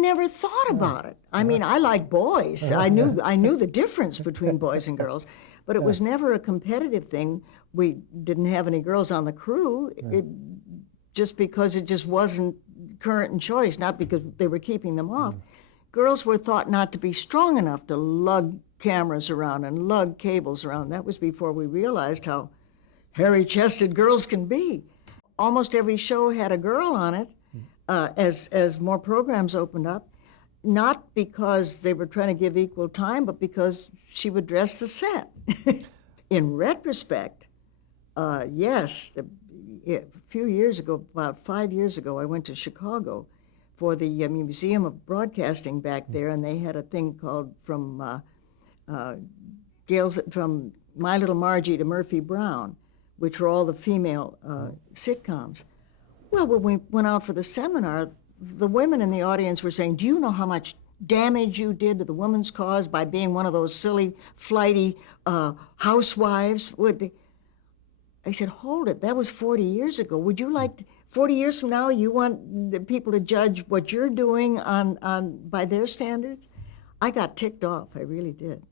never thought about it. I mean, I like boys. I knew the difference between boys and girls, but it was never a competitive thing. We didn't have any girls on the crew, just because it just wasn't current and choice, not because they were keeping them off. Girls were thought not to be strong enough to lug cameras around and lug cables around. That was before we realized how hairy-chested girls can be. Almost every show had a girl on it as more programs opened up, not because they were trying to give equal time, but because she would dress the set. In retrospect, yes, a few years ago, about 5 years ago, I went to Chicago for the Museum of Broadcasting back there, and they had a thing called from My Little Margie to Murphy Brown, which were all the female sitcoms. Well, when we went out for the seminar, the women in the audience were saying, do you know how much damage you did to the women's cause by being one of those silly, flighty housewives? I said, hold it, that was 40 years ago. Would you like, 40 years from now, you want the people to judge what you're doing by their standards? I got ticked off, I really did.